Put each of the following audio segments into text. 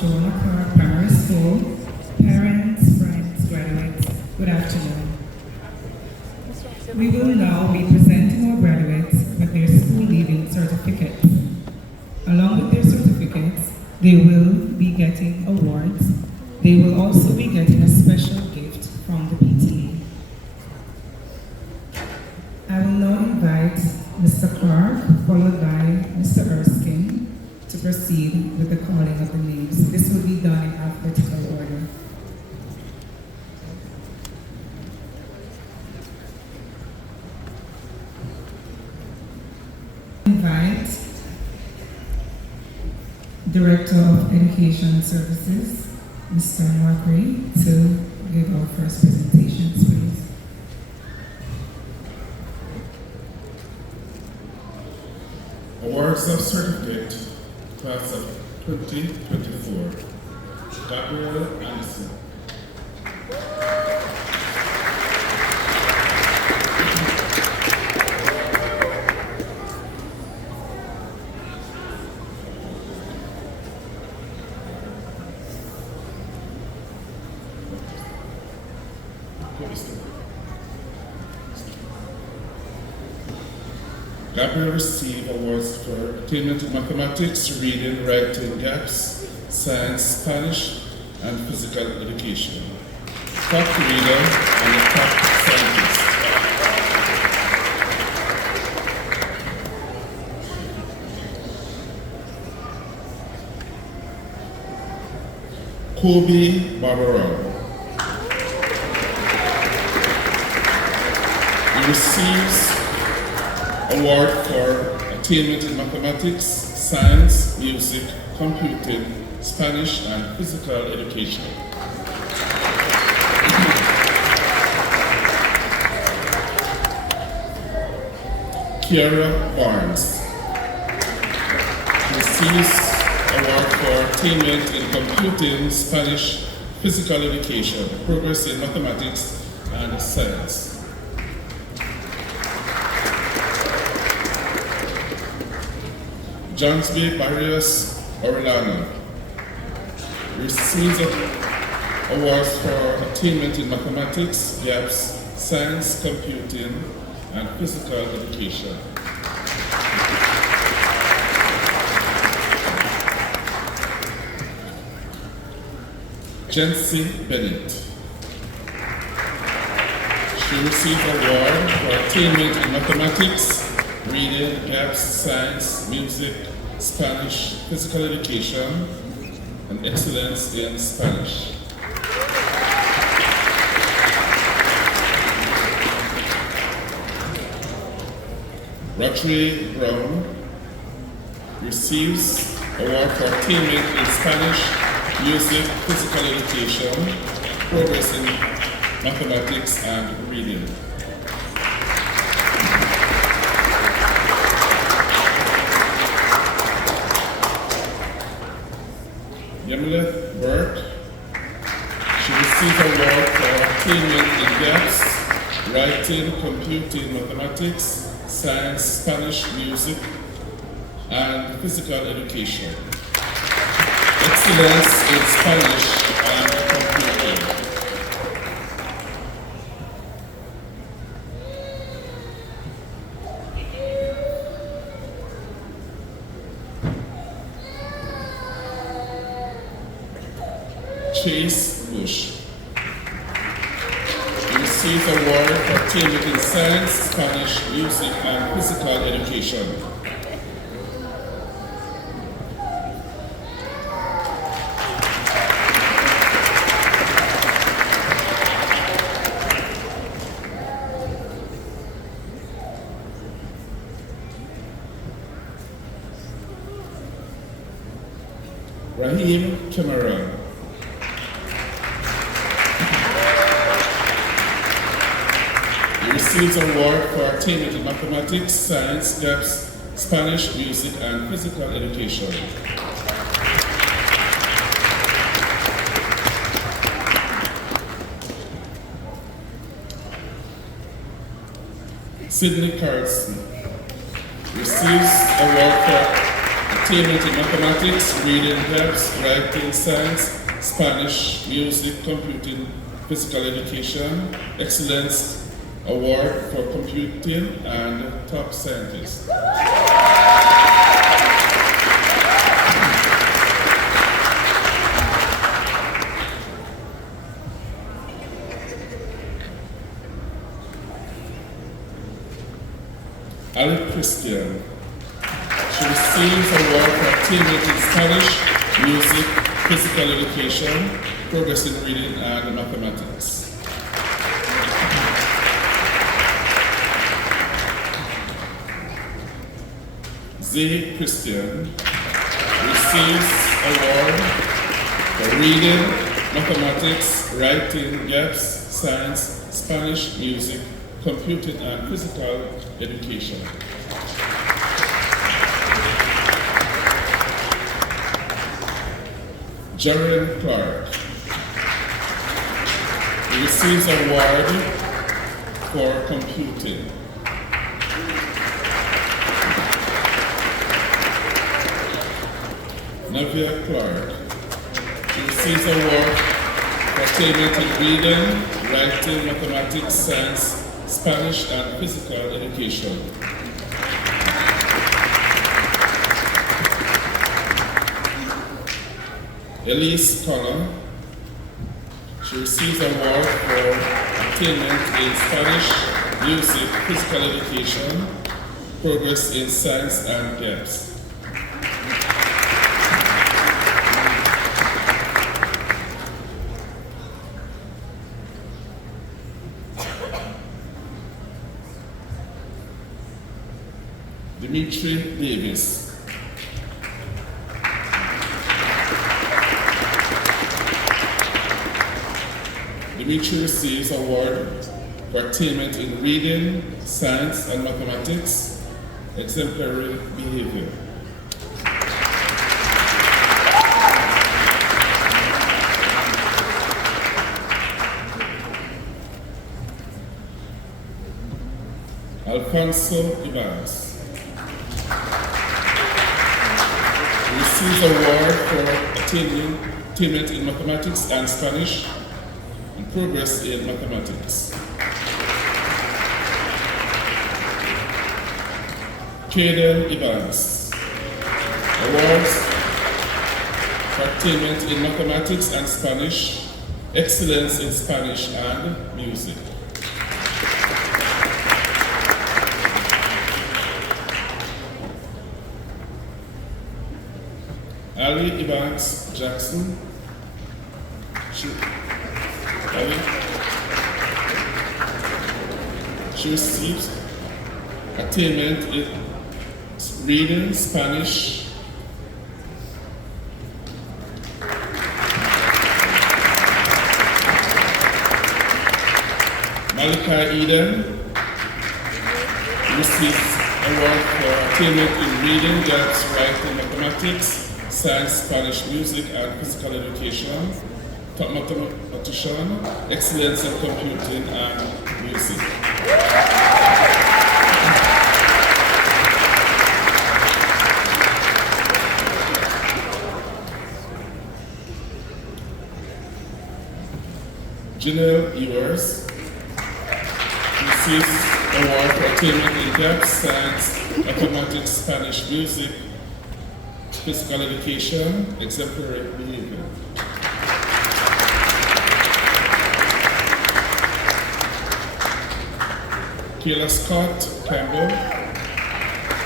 Joanna Clarke Primary School. Parents, friends, graduates, good afternoon. We will now be presenting our graduates with their school leaving certificates. Along with their certificates, they will be getting awards. They will also be getting a special gift from the PTA. I will now invite Mr. Clarke, followed by Mr. Erskine, to proceed with the calling of the names. This will be done in alphabetical order. Invite Director of Education Services, Mr. Clarke, to give our first presentations, please. Awards of Certificate, Class of 2024. Gabriel Anderson. Gabriel received awards for attainment in mathematics, reading, writing gaps, science, Spanish, and physical education. Top reader and a top scientist. Kobe Barbara. He receives award for attainment in mathematics, science, music, computing, Spanish, and physical education. Kiara Barnes receives award for attainment in computing, Spanish, physical education, progress in mathematics, and science. Johnsby Barrios Orlando receives awards for attainment in mathematics, gaps, science, computing, and physical education. Jency Bennett. She received award for attainment in mathematics, reading, gaps, science, music, Spanish, physical education, and excellence in Spanish. Rodri Brown receives award for attainment in Spanish, music, physical education, progress in mathematics, and reading. Yamileth Burke, she received award for attainment in gaps, writing, computing, mathematics, science, Spanish, music, and physical education. Excellence in Spanish and computing. Chase Bush. He received an award for attainment in science, Spanish, music, and physical education. Raheem Cameron. He receives an award for attainment in mathematics, science, gaps, Spanish, music, and physical education. Sydney Carlson receives award for attainment in mathematics, reading, depth, writing, science, Spanish, music, computing, physical education, excellence award for computing, and top scientist. Ali Christian. She receives award for attainment in Spanish, music, physical education, progress in reading, and mathematics. Zay Christian receives award for reading, mathematics, writing, gaps, science, Spanish, music, computing, and physical education. Clarke. He receives award for computing. Clarke. She receives award for attainment in reading, writing, mathematics, science, Spanish, and physical education. Elise Connor. She receives award for attainment in Spanish, music, physical education, progress in science, and gaps. Dimitri Davis. Dimitri receives award for attainment in reading, science, and mathematics, exemplary behavior. Alfonso Evans. Receives award for attainment in mathematics and Spanish, and progress in mathematics. Caden Evans. Awards for attainment in mathematics and Spanish, excellence in Spanish and music. Ali Evans Jackson. She receives attainment in reading, Spanish, Malika Eden receives award for attainment in reading, gaps, writing, mathematics, science, Spanish, music, and physical education, top mathematician, excellence in computing and music. Janelle Ewers receives award for attainment in depth, science, mathematics, Spanish, music, physical education, exemplary behavior. Kayla Scott Campbell.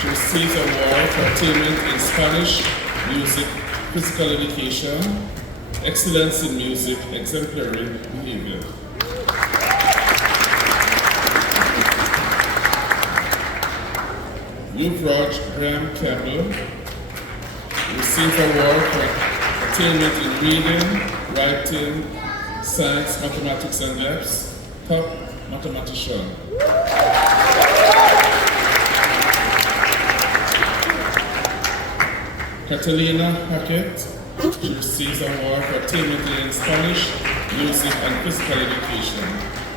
She receives award for attainment in Spanish, music, physical education, excellence in music, exemplary behavior. Yuvraj Graham Campbell receives award for attainment in reading, writing, science, mathematics, and labs, top mathematician. Catalina Hackett. She receives an award for attainment in Spanish, music, and physical education,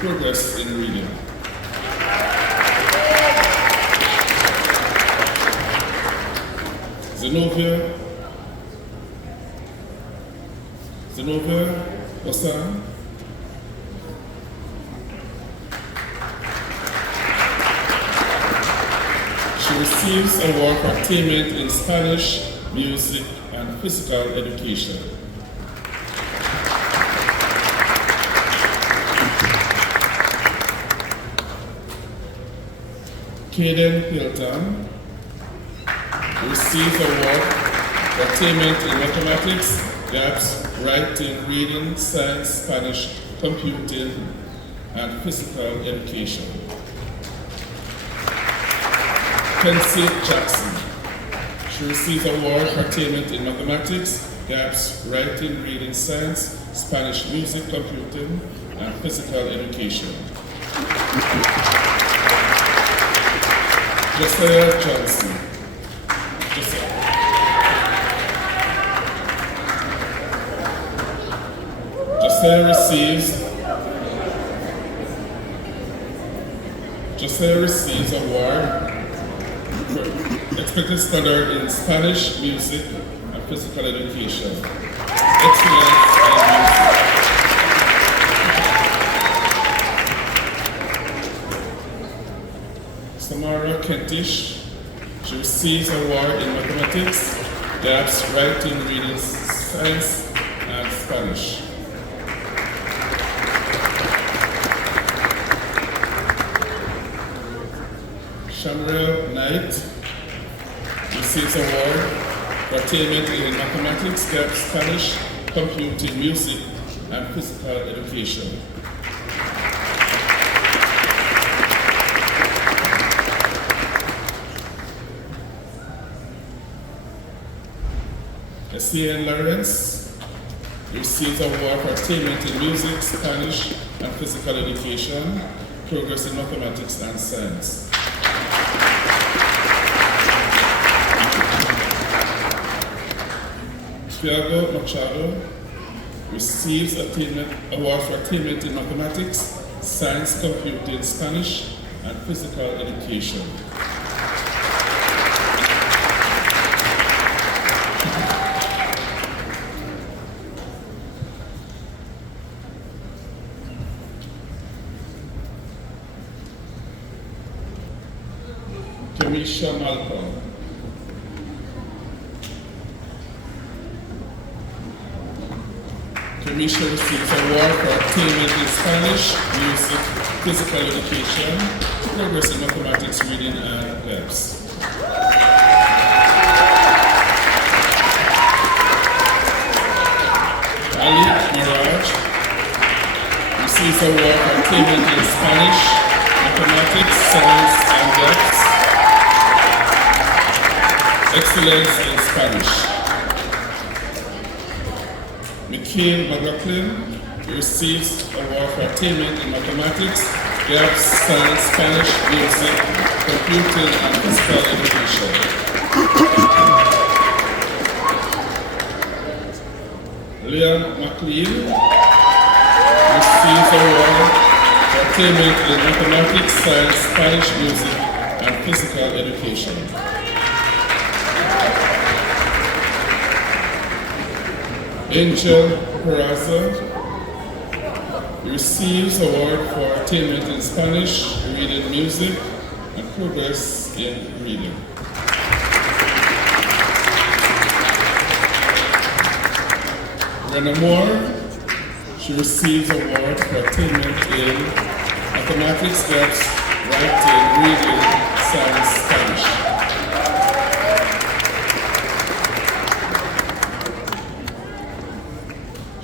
progress in reading. Zenobia Osam. She receives award for attainment in Spanish, music, and physical education. Caden Hilton receives award for attainment in mathematics, gaps, writing, reading, science, Spanish, computing, and physical education. Kenzie Jackson. She receives award for attainment in mathematics, gaps, writing, reading, science, Spanish, music, computing, and physical education. Josiah Johnson. Josiah receives award for expected standard in Spanish, music, and physical education. Excellence in music. Samara Kentish. She receives award in mathematics, gaps, writing, reading, science, and Spanish. Shamrell Knight receives award for attainment in mathematics, gaps, Spanish, computing, music, and physical education. Essien Lawrence receives award for attainment in music, Spanish, and physical education, progress in mathematics and science. Thiago Machado receives award for attainment in mathematics, science, computing, Spanish, and physical education. Kemisha Malcolm. Kemisha receives award for attainment in Spanish, music, physical education, progress in mathematics, reading, and gaps. Ali Miraj receives award for attainment in Spanish, mathematics, science, and gaps. Excellence in Spanish. Mikhail McLaughlin receives award for attainment in mathematics, gaps, science, Spanish, music, computing, and physical education. Liam McLean receives award for attainment in mathematics, science, Spanish, music, and physical education. Angel Peraza receives award for attainment in Spanish, reading, music, and progress in reading. Rena Moore, she receives award for attainment in mathematics, gaps, writing, reading, science, Spanish.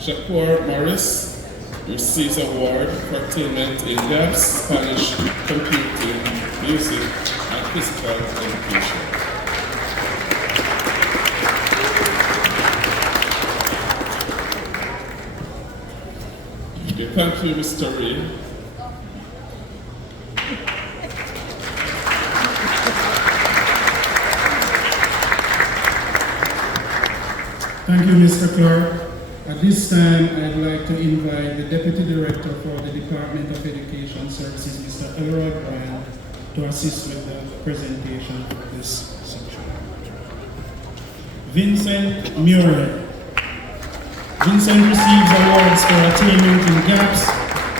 Shakur Morris receives award for attainment in gaps, Spanish, computing, music, and physical education. Okay, thank you, Mr. Ray. Thank you, Mr. Clarke. At this time, I'd like to invite the Deputy Director for the Department of Education Services, Mr. Elroy Bryant, to assist with the presentation for this section. Vincent Murray. Vincent receives awards for attainment in gaps,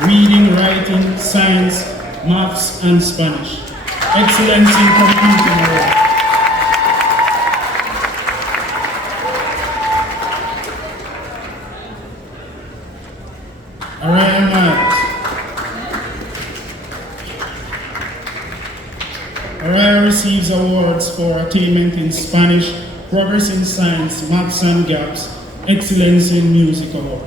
reading, writing, science, maths, and Spanish. Excellence in Computing Award. Araya Miles. Araya receives awards for attainment in Spanish, progress in science, maths and gaps, excellence in music award.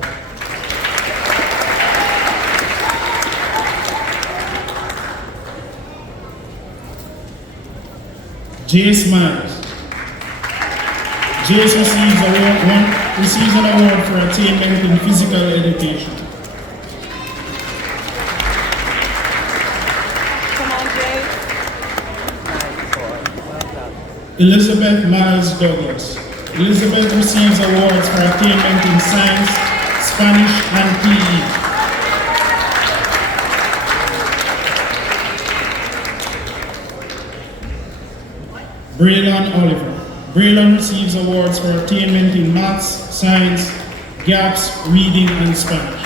Jace Miles. Jace receives an award for attainment in physical education. Elizabeth Miles Douglas. Elizabeth receives awards for attainment in science, Spanish, and PE. Braylon Oliver. Braylon receives awards for attainment in maths, science, gaps, reading, and Spanish.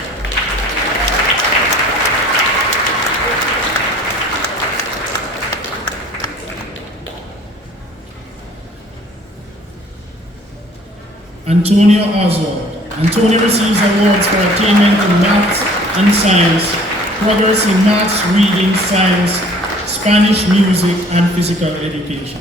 Antonio Oswald. Antonio receives awards for attainment in maths and science, progress in maths, reading, science, Spanish, music, and physical education.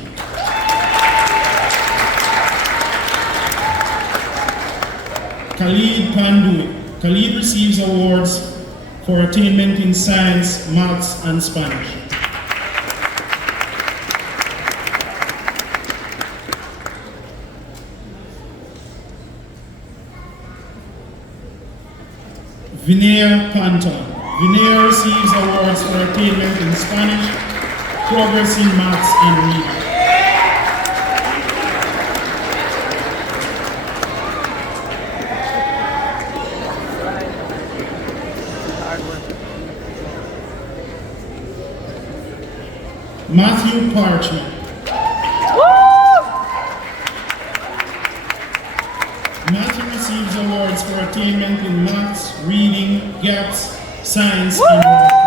Khalid Pandui. Khalid receives awards for attainment in science, maths, and Spanish. Vinaya Panton. Vinaya receives awards for attainment in Spanish, progress in maths, and reading. Matthew Parchment. Matthew receives awards for attainment in maths, reading, gaps, science, and writing.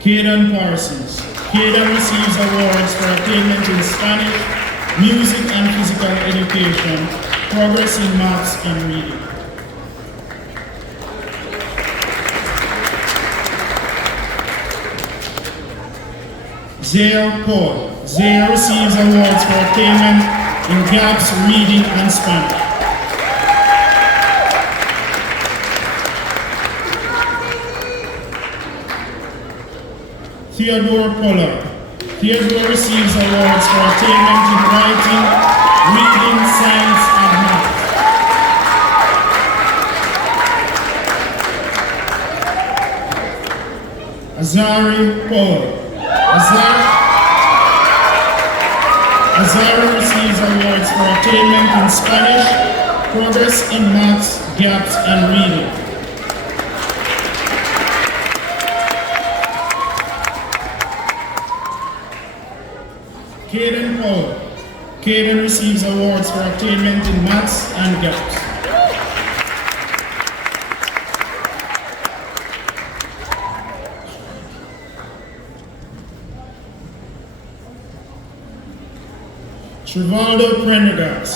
Caden Parsons. Caden receives awards for attainment in Spanish, music and physical education, progress in maths and reading. Zaya Paul. Zaya receives awards for attainment in gaps, reading, and Spanish. Theodore Pollard. Theodore receives awards for attainment in writing, reading, science, and math. Azari Paul. Azari receives awards for attainment in Spanish, progress in maths, gaps, and reading. Caden Paul. Caden receives awards for attainment in maths and gaps. Trivaldo Prendergast.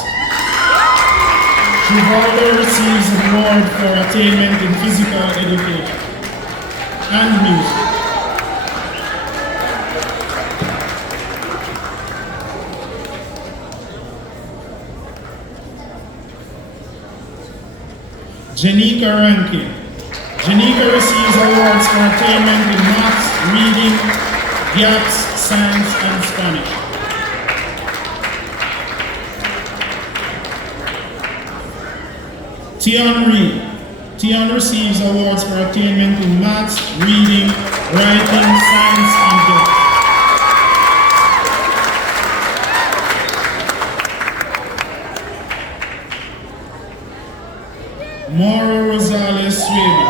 Trivaldo receives an award for attainment in physical education and music. Janika Rankin. Janika receives awards for attainment in maths, reading, gaps, science, and Spanish. Tion Reed. Tion receives awards for attainment in maths, reading, writing, science, and gaps. Maura Rosales Swaby.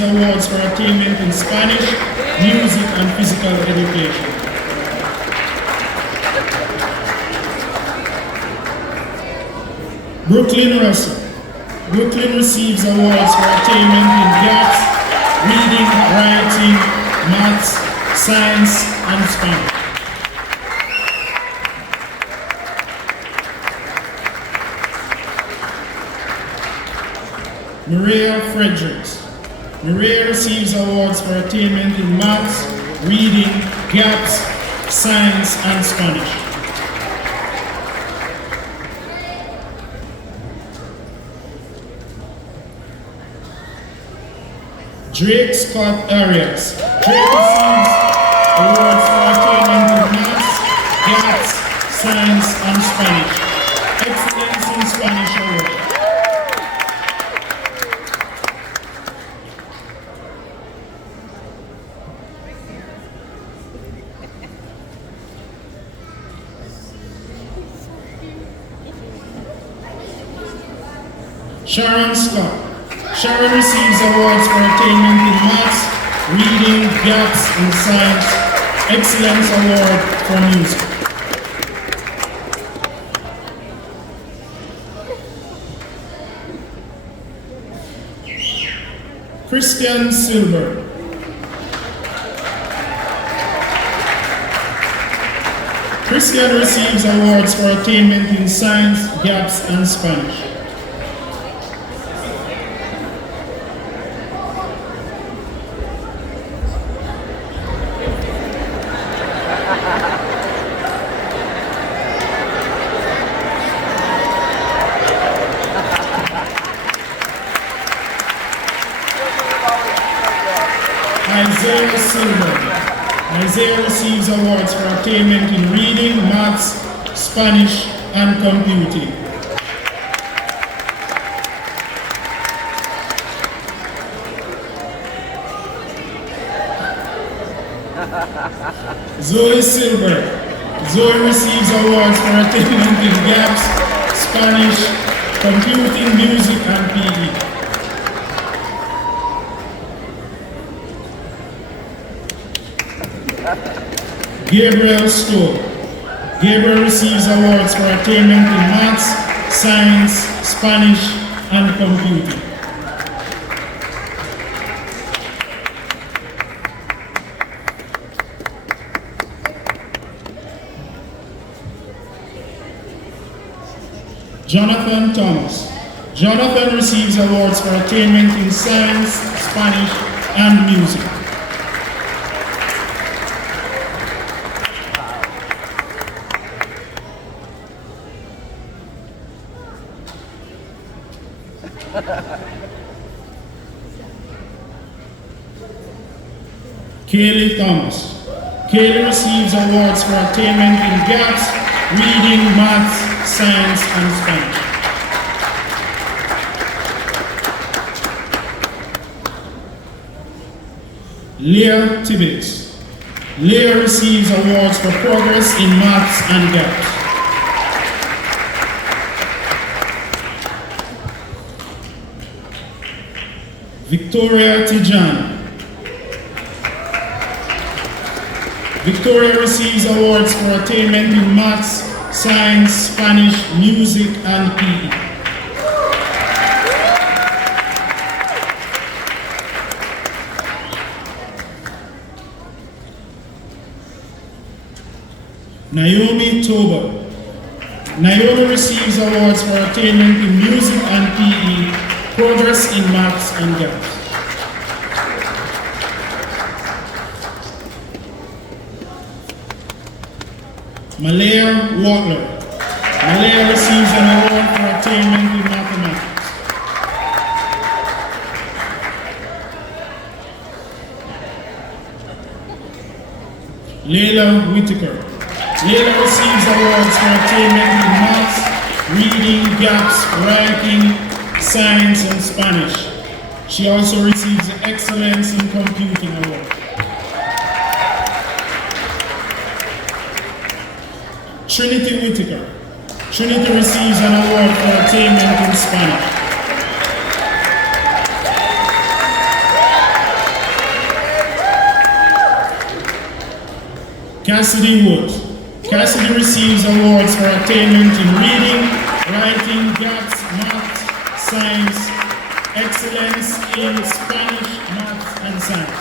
receives awards for attainment in Spanish, music, and physical education. Brooklyn Russell. Brooklyn receives awards for attainment in gaps, reading, writing, maths, science, and Spanish. Maria Fredericks. Maria receives awards for attainment in maths, reading, gaps, science, and Spanish. Drake Scott Arias. Drake receives awards for attainment in maths, gaps, science, and Spanish. Excellence in Spanish Award. Sharon Scott. Sharon receives awards for attainment in maths, reading, gaps, and science. Excellence Award for music. Christian Silver. Christian receives awards for attainment in science, gaps, and Spanish. Isaiah Silver. Isaiah receives awards for attainment in reading, maths, Spanish, and computing. Zoe Silver. Zoe receives awards for attainment in gaps, Spanish, computing, music, and PE. Gabriel Stowe. Gabriel receives awards for attainment in maths, science, Spanish, and computing. Jonathan Thomas. Jonathan receives awards for attainment in science, Spanish, and music. Kaylee Thomas. Kaylee receives awards for attainment in gaps, reading, maths, science, and Spanish. Leah Tibbetts. Leah receives awards for progress in maths and gaps. Victoria Tijan. Victoria receives awards for attainment in maths, science, Spanish, music, and PE. Naomi Toba. Naomi receives awards for attainment in music and PE, progress in maths and gaps. Malaya Watler. Malaya receives an award for attainment in mathematics. Layla Whitaker. Layla receives awards for attainment in maths, reading, gaps, writing, science, and Spanish. She also receives the Excellence in Computing Award. Trinity Whitaker. Trinity receives an award for attainment in Spanish. Cassidy Wood. Cassidy receives awards for attainment in reading, writing, gaps, math, science, excellence in Spanish, math, and science.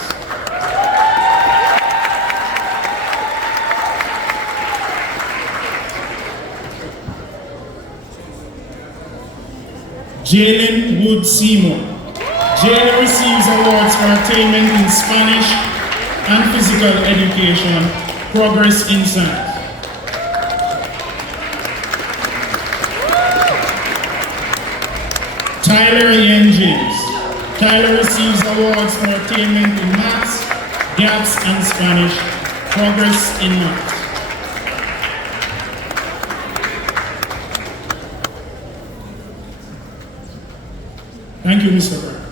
Jalen Wood Seymour. Jalen receives awards for attainment in Spanish and physical education, progress in science. Tyler Ian James. Tyler receives awards for attainment in maths, gaps, and Spanish, progress in maths. Thank you, Mr. Clarke.